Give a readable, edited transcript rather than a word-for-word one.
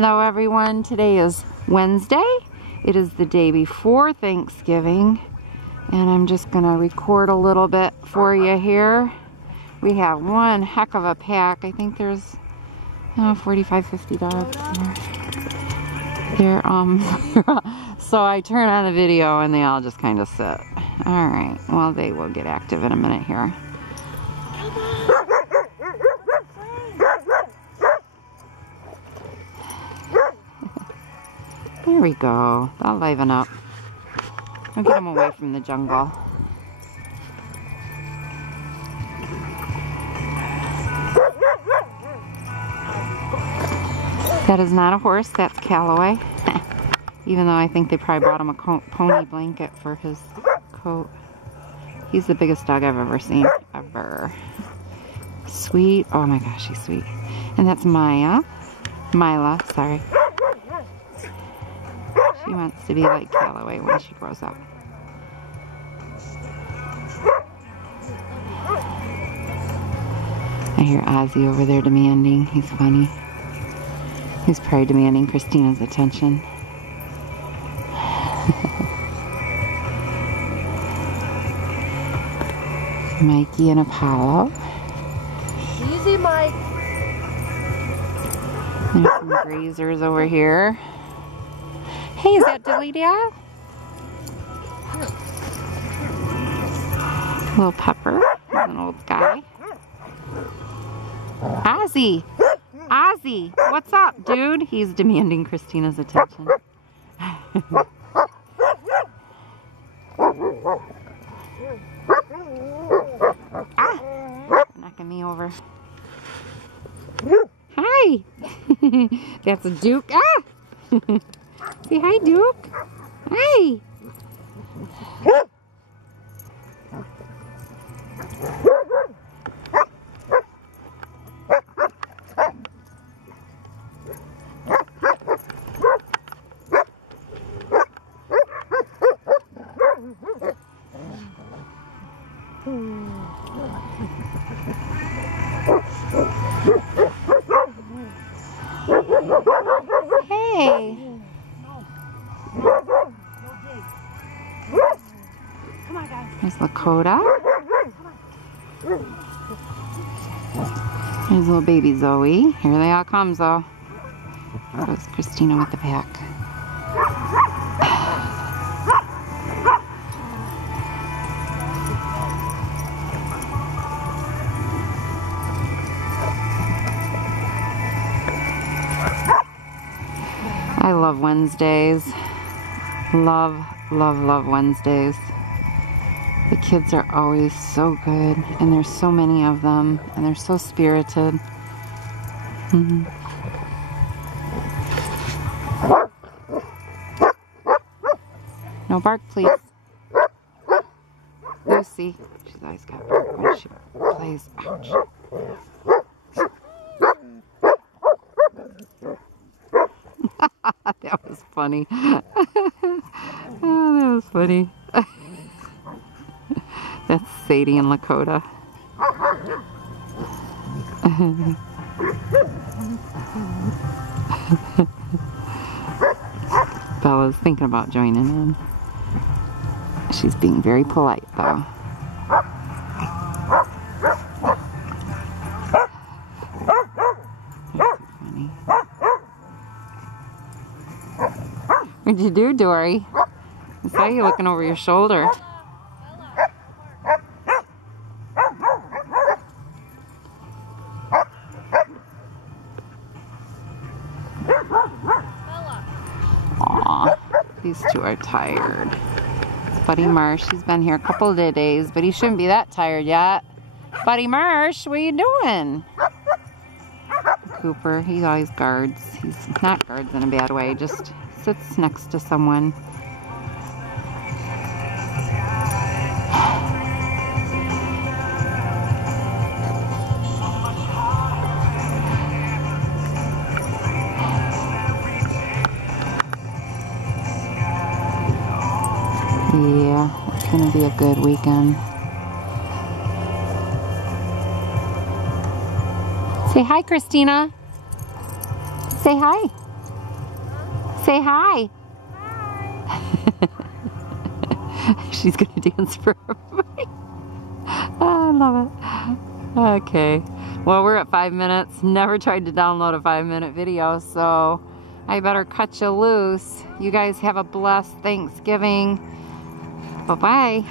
Hello everyone, today is Wednesday. It is the day before Thanksgiving and I'm just going to record a little bit for you here. We have one heck of a pack. I think there's 45, 50 dogs here. So I turn on the video and they all just kind of sit. Alright, well they will get active in a minute here. There we go. They'll liven up. I'll get them away from the jungle. That is not a horse, that's Callaway. Even though I think they probably brought him a pony blanket for his coat. He's the biggest dog I've ever seen, ever. Sweet, oh my gosh, he's sweet. And that's Mila, sorry. She wants to be like Callaway when she grows up. I hear Ozzy over there demanding. He's funny. He's probably demanding Christina's attention. Mikey and Apollo. Easy, Mike. There's some grazers over here. Hey, is that Delia? Little Pepper. He's an old guy. Ozzy! Ozzy! What's up, dude? He's demanding Christina's attention. Knocking me over. Hi! That's a Duke. Ah! Say hi, Duke. Hi. Hey. There's Lakota. There's little baby Zoe. Here they all come, Zoe. There goes Christina with the pack. I love Wednesdays. Love, love, love Wednesdays. The kids are always so good, and there's so many of them, and they're so spirited. No bark, please. Lucy. She's always got bark when she plays. Ouch. That was funny. Oh, that was funny. That's Sadie and Lakota. Bella's thinking about joining in. She's being very polite, though. That's funny. What'd you do, Dory? I saw you looking over your shoulder. Aw, these two are tired. It's Buddy Marsh. He's been here a couple of days, but he shouldn't be that tired yet. Buddy Marsh, what are you doing? Cooper, he always guards. He's not guards in a bad way, just sits next to someone. Yeah, it's gonna be a good weekend. Say hi, Christina. Say hi. Say hi. She's gonna dance for everybody. I love it. Okay. Well, we're at 5 minutes. Never tried to download a 5-minute video, so I better cut you loose. You guys have a blessed Thanksgiving. Bye-bye.